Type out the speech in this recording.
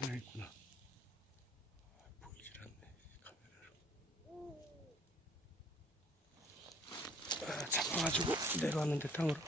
하나 있구나. 아, 보이질 않네 카메라로. 아, 잡아가지고 내려왔는데 땅으로.